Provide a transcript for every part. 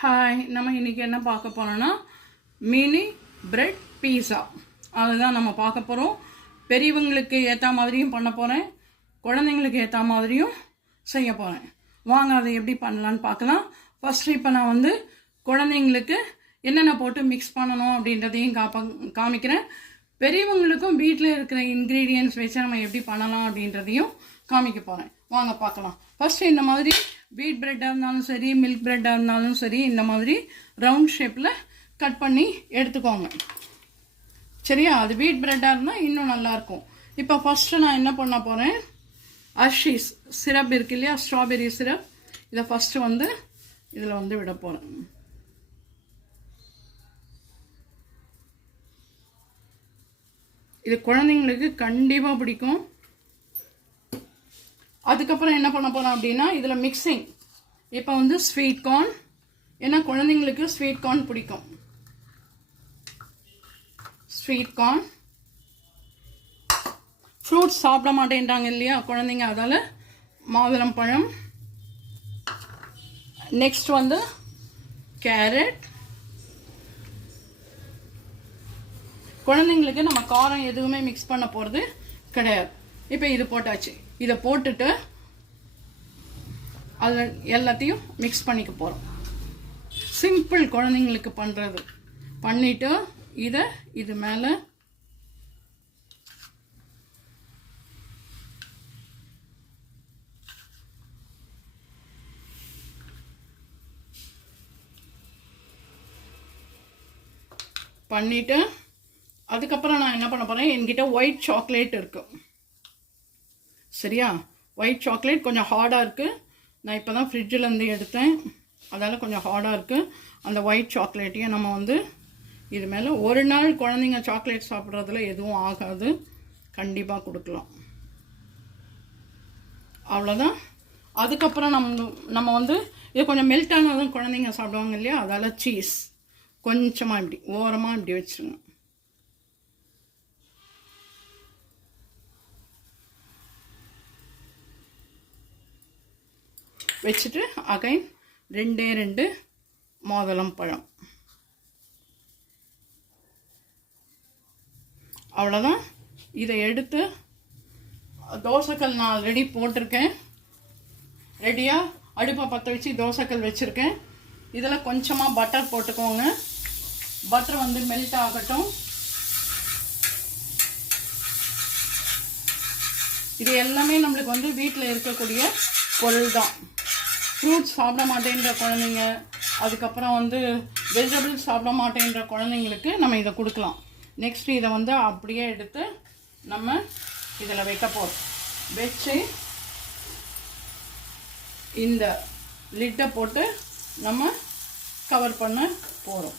Hi, நம்ம இன்றைக்கி என்ன பார்க்க போகிறோன்னா மினி பிரெட் பீஸா அதுதான் நம்ம பார்க்க போகிறோம். பெரியவங்களுக்கு ஏற்ற மாதிரியும் பண்ண போகிறேன், குழந்தைங்களுக்கு ஏற்ற மாதிரியும் செய்ய போகிறேன். வாங்க அதை எப்படி பண்ணலான்னு பார்க்கலாம். ஃபஸ்ட்டு இப்போ நான் குழந்தைங்களுக்கு என்னென்ன போட்டு மிக்ஸ் பண்ணணும் அப்படின்றதையும் காமிக்கிறேன். பெரியவங்களுக்கும் வீட்டில் இருக்கிற இன்க்ரீடியன்ட்ஸ் வச்சு நம்ம எப்படி பண்ணலாம் அப்படின்றதையும் காமிக்க போகிறேன். வாங்க பார்க்கலாம். ஃபஸ்ட்டு இந்த மாதிரி வீட் பிரெட்டாக இருந்தாலும் சரி, மில்க் பிரெட்டாக இருந்தாலும் சரி, இந்த மாதிரி ரவுண்ட் ஷேப்பில் கட் பண்ணி எடுத்துக்கோங்க. சரியா? அது வீட் பிரெட்டாக இருந்தால் இன்னும் நல்லாயிருக்கும். இப்போ ஃபஸ்ட்டு நான் என்ன பண்ண போகிறேன், ஹர்ஷீஸ் சிரப் இருக்கு இல்லையா, ஸ்ட்ராபெரி சிரப், இதை ஃபஸ்ட்டு இதில் விட போகிறேன். இது குழந்தைங்களுக்கு கண்டிப்பாக பிடிக்கும். அதுக்கப்புறம் என்ன பண்ண போகிறோம் அப்படின்னா, இதில் மிக்சிங். இப்போ ஸ்வீட் கார்ன், ஏன்னா குழந்தைங்களுக்கு ஸ்வீட் கார்ன் பிடிக்கும். ஸ்வீட் கார்ன், ஃப்ரூட்ஸ் சாப்பிட மாட்டேன்றாங்க இல்லையா குழந்தைங்க, அதால் மாதுளம் பழம். Next carrot. குழந்தைங்களுக்கு நம்ம காரம் எதுவுமே மிக்ஸ் பண்ண போகிறது கிடையாது. இப்போ இது போட்டாச்சு. இதை போட்டுட்டு அதில் எல்லாத்தையும் மிக்ஸ் பண்ணிக்க போகிறோம். சிம்பிள் குழந்தைங்களுக்கு பண்ணுறது. பண்ணிவிட்டு இதை இது மேலே பண்ணிவிட்டு அதுக்கப்புறம் நான் என்ன பண்ண போகிறேன், என்கிட்ட ஒயிட் சாக்லேட் இருக்குது. சரியா? ஒயிட் சாக்லேட் கொஞ்சம் ஹார்டாக இருக்குது. நான் இப்போ தான் ஃப்ரிட்ஜிலேருந்து எடுத்தேன், அதால் கொஞ்சம் ஹார்டாக இருக்குது. அந்த ஒயிட் சாக்லேட்டையும் நம்ம இது மேலே, ஒரு நாள் குழந்தைங்க சாக்லேட் சாப்பிட்றதுல எதுவும் ஆகாது, கண்டிப்பாக கொடுக்கலாம். அவ்வளோதான். அதுக்கப்புறம் நம்ம இது கொஞ்சம் மெல்ட் ஆனதும் குழந்தைங்க சாப்பிடுவாங்க இல்லையா, அதால் சீஸ் கொஞ்சமாக இப்படி ஓரமாக இப்படி வச்சுருங்க. வச்சுட்டு அகைன் 2 மாதுளம் பழம். அவ்வளோதான். இதை எடுத்து தோசைக்கல் நான் ஆல்ரெடி போட்டிருக்கேன். ரெடியாக அடுப்பை பற்ற வச்சு தோசைக்கல் வச்சுருக்கேன். இதில் கொஞ்சமாக பட்டர் போட்டுக்கோங்க. பட்டர் மெல்ட் ஆகட்டும். இது எல்லாமே நம்மளுக்கு வீட்டில் இருக்கக்கூடிய பொருள் தான். ஃப்ரூட்ஸ் சாப்பிட மாட்டேன்ற குழந்தைங்க, அதுக்கப்புறம் வெஜிடபிள்ஸ் சாப்பிட மாட்டேன்ற குழந்தைங்களுக்கு நம்ம இதை கொடுக்கலாம். நெக்ஸ்ட் இதை அப்படியே எடுத்து நம்ம இதில் வைக்க போகிறோம். வச்சு இந்த லிட்டை போட்டு நம்ம கவர் பண்ண போகிறோம்.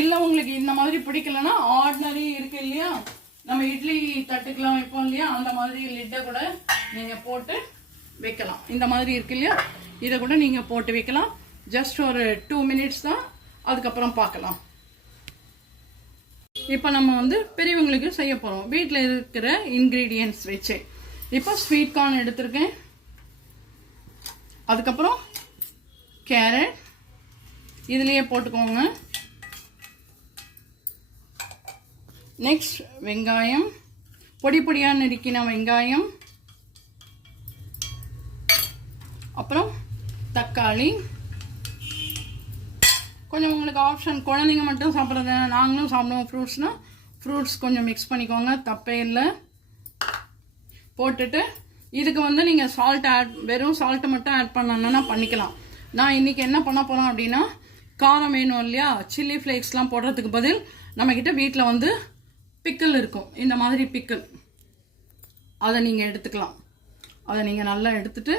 இல்லை உங்களுக்கு இந்த மாதிரி பிடிக்கலன்னா ஆர்டினரி இருக்குது இல்லையா, நம்ம இட்லி தட்டுக்கெலாம் வைப்போம் இல்லையா, அந்த மாதிரி லிட்டை கூட நீங்கள் போட்டு வைக்கலாம். இந்த மாதிரி இருக்கு இல்லையா, இதை கூட நீங்கள் போட்டு வைக்கலாம். ஜஸ்ட் ஒரு 2 மினிட்ஸ் தான், அதுக்கப்புறம் பார்க்கலாம். இப்போ நம்ம பெரியவங்களுக்கு செய்ய போகிறோம் வீட்டில் இருக்கிற இன்க்ரீடியன்ட்ஸ் வச்சு. இப்போ ஸ்வீட் கார்ன் எடுத்திருக்கேன். அதுக்கப்புறம் கேரட் இதுலேயே போட்டுக்கோங்க. நெக்ஸ்ட் வெங்காயம், பொடி பொடியாக நறுக்கின வெங்காயம். அப்புறம் தக்காளி. கொஞ்சம் உங்களுக்கு ஆப்ஷன், குழந்தைங்க மட்டும் சாப்பிட்றது, நாங்களும் சாப்பிடுவோம் ஃப்ரூட்ஸ்னால் ஃப்ரூட்ஸ் கொஞ்சம் மிக்ஸ் பண்ணிக்கோங்க, தப்பே இல்லை. போட்டுட்டு இதுக்கு நீங்கள் வெறும் சால்ட்டு மட்டும் ஆட் பண்ணணுன்னா பண்ணிக்கலாம். நான் இன்றைக்கி என்ன பண்ண போகிறோம் அப்படின்னா, காரம் வேணும் இல்லையா, சில்லி ஃப்ளேக்ஸ்லாம் போடுறதுக்கு பதில் நம்மக்கிட்ட வீட்டில் பிக்கிள் இருக்கும். இந்த மாதிரி பிக்கிள், அதை நீங்கள் எடுத்துக்கலாம். அதை நீங்கள் நல்லா எடுத்துட்டு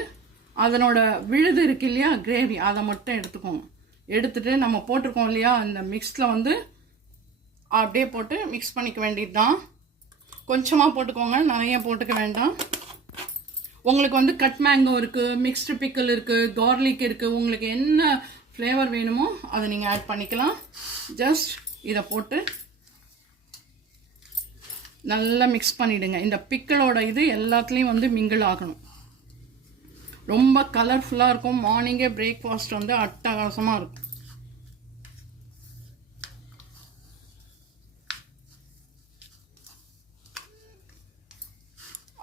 அதனோட விழுது இருக்கு இல்லையா, கிரேவி, அதை மட்டும் எடுத்துக்கோங்க. எடுத்துட்டு நம்ம போட்டிருக்கோம் இல்லையா, இந்த மிக்ஸில் அப்படியே போட்டு மிக்ஸ் பண்ணிக்க வேண்டியது தான். கொஞ்சமாக போட்டுக்கோங்க, நிறைய போட்டுக்க வேண்டாம். உங்களுக்கு கட் மேங்கோ இருக்குது, மிக்ஸ்டு பிக்கிள் இருக்குது, கார்லிக் இருக்குது, உங்களுக்கு என்ன ஃப்ளேவர் வேணுமோ அதை நீங்கள் ஆட் பண்ணிக்கலாம். ஜஸ்ட் இதை போட்டு நல்லா மிக்ஸ் பண்ணிவிடுங்க. இந்த பிக்கிளோட இது எல்லாத்துலேயும் மிங்கிள் ஆகணும். ரொம்ப கலர்ஃபுல்லாக இருக்கும். மார்னிங்கே பிரேக்ஃபாஸ்ட் வந்து அட்டகாசமாக இருக்கும்.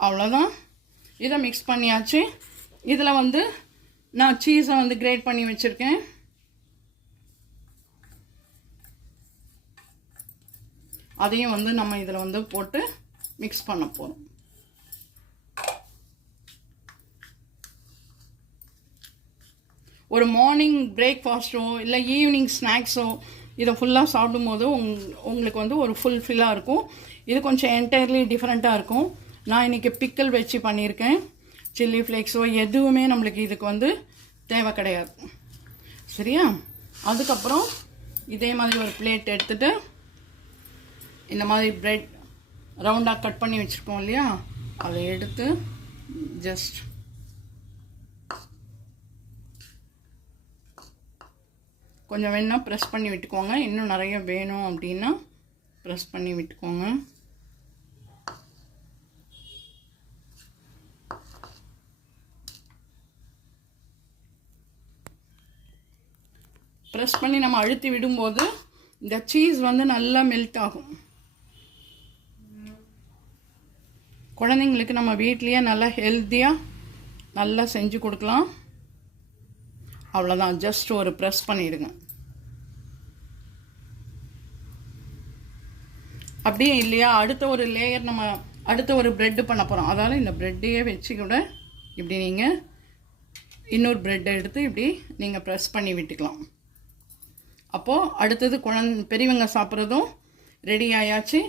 அவ்வளோதான். இதை மிக்ஸ் பண்ணியாச்சு. இதில் வந்து நான் சீஸை வந்து கிரேட் பண்ணி வச்சுருக்கேன். அதையும் வந்து நம்ம இதில் வந்து போட்டு மிக்ஸ் பண்ண போகிறோம். ஒரு மார்னிங் பிரேக்ஃபாஸ்ட்டோ இல்லை ஈவினிங் ஸ்நாக்ஸோ இதை ஃபுல்லாக சாப்பிடும்போது உங்களுக்கு வந்து ஒரு ஃபுல்ஃபில்லாக இருக்கும். இது கொஞ்சம் என்டையர்லி டிஃப்ரெண்ட்டாக இருக்கும். நான் இன்றைக்கி பிக்கல் வச்சு பண்ணியிருக்கேன். சில்லி ஃப்ளேக்ஸோ எதுவுமே நம்மளுக்கு இதுக்கு வந்து தேவை கிடையாது. சரியா? அதுக்கப்புறம் இதே மாதிரி ஒரு பிளேட் எடுத்துகிட்டு இந்த மாதிரி ப்ரெட் ரவுண்டாக கட் பண்ணி வச்சுருக்கோம் இல்லையா, அதை எடுத்து ஜஸ்ட் கொஞ்சம் வேணால் ப்ரெஸ் பண்ணி விட்டுக்கோங்க. இன்னும் நிறைய வேணும் அப்படின்னா ப்ரெஸ் பண்ணி விட்டுக்கோங்க. ப்ரெஸ் பண்ணி நம்ம அழுத்தி விடும்போது இந்த சீஸ் வந்து நல்லா மெல்ட் ஆகும். குழந்தைங்களுக்கு நம்ம வீட்லேயே நல்லா ஹெல்த்தியாக நல்லா செஞ்சு கொடுக்கலாம். அவ்வளோதான். ஜஸ்ட் ஒரு ப்ரெஸ் பண்ணிவிடுங்க. அப்படியே இல்லையா, அடுத்த ஒரு லேயர் நம்ம அடுத்த ஒரு ப்ரெட்டு பண்ண போகிறோம். அதால் இந்த ப்ரெட்டையே வச்சு கூட இப்படி நீங்கள் இன்னொரு ப்ரெட்டை எடுத்து இப்படி நீங்கள் ப்ரெஸ் பண்ணி விட்டுக்கலாம். அப்போது அடுத்தது பெரியவங்க சாப்பிட்றதும் ரெடி ஆயாச்சு.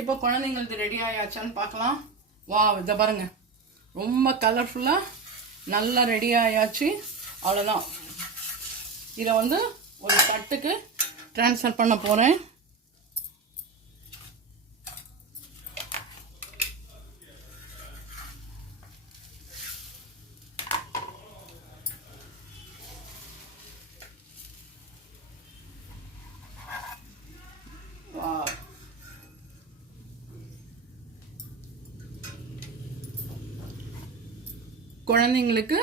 இப்போ குழந்தைங்களுக்கு ரெடி ஆயாச்சான்னு பார்க்கலாம். வா, இதை பாருங்கள், ரொம்ப கலர்ஃபுல்லாக நல்லா ரெடி ஆயாச்சு. அவ்வளோதான். இதை வந்து ஒரு தட்டுக்கு ட்ரான்ஸ்ஃபர் பண்ண போகிறேன். குழந்தைங்களுக்கு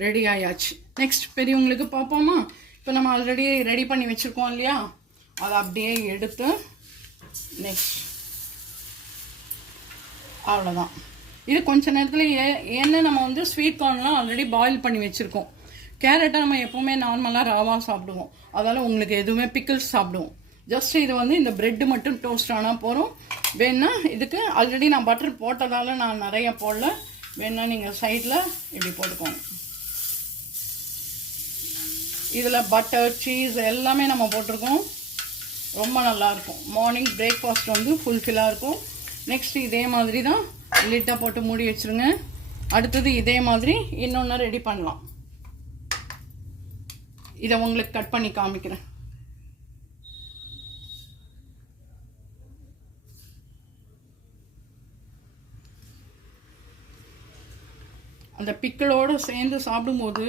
ரெடி ஆயாச்சு. நெக்ஸ்ட் பெரியவங்களுக்கு பார்ப்போமா? இப்போ நம்ம ஆல்ரெடி ரெடி பண்ணி வச்சுருக்கோம் இல்லையா, அதை அப்படியே எடுத்து நெக்ஸ்ட் அவ்வளோதான். இது கொஞ்ச நேரத்தில் ஏன்னா நம்ம வந்து ஸ்வீட் கார்ன்லாம் ஆல்ரெடி பாயில் பண்ணி வச்சுருக்கோம். கேரட்டை நம்ம எப்போவுமே நார்மலாக ராவாக சாப்பிடுவோம். அதால் உங்களுக்கு எதுவுமே பிக்கிள்ஸ் சாப்பிடுவோம். ஜஸ்ட் இது வந்து இந்த ப்ரெட்டு மட்டும் டோஸ்ட் ஆனால் போகிறோம். வேணா இதுக்கு ஆல்ரெடி நான் பட்டர் போட்டதால் நான் நிறைய போடல. வேணா நீங்கள் சைடில் இப்படி போட்டுக்கோங்க. இதில் பட்டர் சீஸ் எல்லாமே நம்ம போட்டிருக்கோம். ரொம்ப நல்லாயிருக்கும். மார்னிங் பிரேக்ஃபாஸ்ட் வந்து ஃபுல்ஃபில்லாக இருக்கும். நெக்ஸ்ட் இதே மாதிரி தான் லிட்டாக போட்டு மூடி வச்சுருங்க. அடுத்தது இதே மாதிரி இன்னொன்று ரெடி பண்ணலாம். இதை உங்களுக்கு கட் பண்ணி காமிக்கிறேன். அந்த பிக்கிளோடு சேர்ந்து சாப்பிடும்போது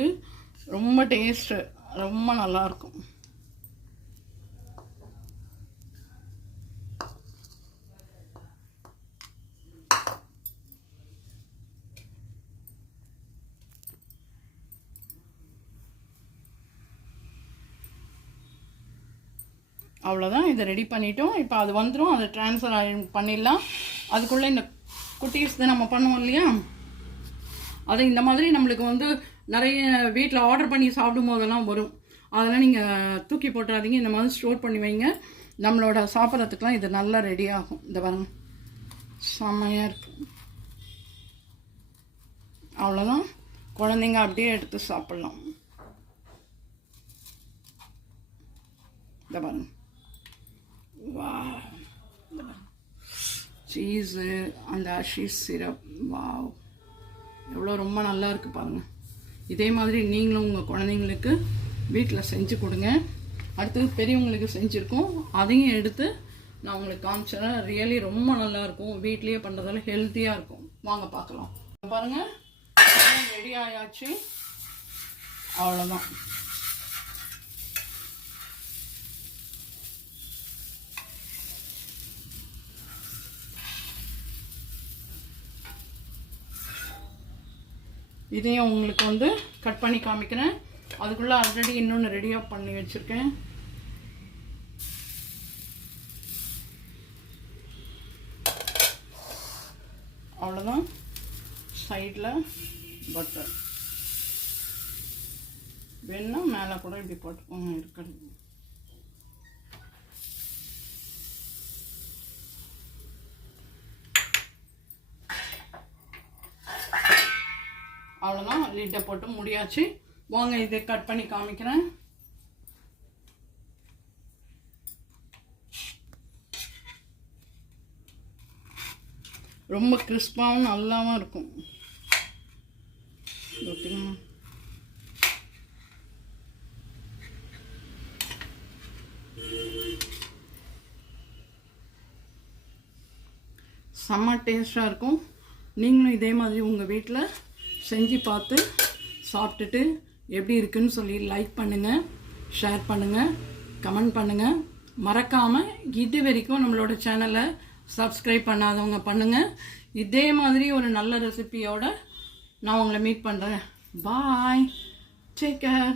ரொம்ப டேஸ்ட்டு ரொம்ப நல்லாயிருக்கும். அவ்வளோதான். இதை ரெடி பண்ணிட்டோம். இப்போ அது வந்துடும். அதை ட்ரான்ஸ்ஃபர் பண்ணிடலாம். அதுக்குள்ளே இந்த குட்டீஸ் தான் நம்ம பண்ணுவோம் இல்லையா, அது இந்த மாதிரி நம்மளுக்கு வந்து நிறைய வீட்டில் ஆர்டர் பண்ணி சாப்பிடும் போதெல்லாம் வரும். அதெல்லாம் நீங்கள் தூக்கி போட்டுறாதீங்க. இந்த மாதிரி ஸ்டோர் பண்ணி வைங்க. நம்மளோட சாப்பிட்றதுக்கெலாம் இது நல்லா ரெடி ஆகும். இந்த பாருங்க, செம்மையாக இருக்கும். அவ்வளோதான். குழந்தைங்க அப்படியே எடுத்து சாப்பிட்லாம். இந்த பாருங்க, வா, சீஸு அந்த அஷீஸ் சிரப், வாவ், எவ்வளோ ரொம்ப நல்லா இருக்குது பாருங்கள். இதே மாதிரி நீங்களும் உங்கள் குழந்தைங்களுக்கு வீட்டில் செஞ்சு கொடுங்க. அடுத்தது பெரியவங்களுக்கு செஞ்சுருக்கோம், அதையும் எடுத்து நான் உங்களுக்கு காமிச்சேன். ரியலி ரொம்ப நல்லாயிருக்கும். வீட்லேயே பண்ணுறதால ஹெல்த்தியாக இருக்கும். வாங்க பார்க்கலாம். பாருங்கள், ரெடி ஆயாச்சு. அவ்வளோதான். இதையும் உங்களுக்கு வந்து கட் பண்ணி காமிக்கிறேன். அதுக்குள்ளே ஆல்ரெடி இன்னொன்று ரெடியாக பண்ணி வச்சுருக்கேன். அவ்வளோதான். சைடில் பட்டர் வேணுன்னா மேலே கூட இப்படி போட்டுக்கோங்க இருக்கிறது. அவ்வளோதான், லிட்டை போட்டு முடியாச்சு. வாங்க இதை கட் பண்ணி காமிக்கிறேன். ரொம்ப கிறிஸ்பாகவும் நல்லாவும் இருக்கும். ஓகேங்களா? செம்ம டேஸ்டாக இருக்கும். நீங்களும் இதே மாதிரி உங்கள் வீட்டில் செஞ்சு பார்த்து சாப்பிட்டுட்டு எப்படி இருக்குன்னு சொல்லி லைக் பண்ணுங்கள், ஷேர் பண்ணுங்கள், கமெண்ட் பண்ணுங்கள். மறக்காமல் இது வரைக்கும் நம்மளோட சேனலை சப்ஸ்கிரைப் பண்ணாதவங்க பண்ணுங்கள். இதே மாதிரி ஒரு நல்ல ரெசிபியோடு நான் உங்களை மீட் பண்ணுறேன். பாய், டேக் கேர்.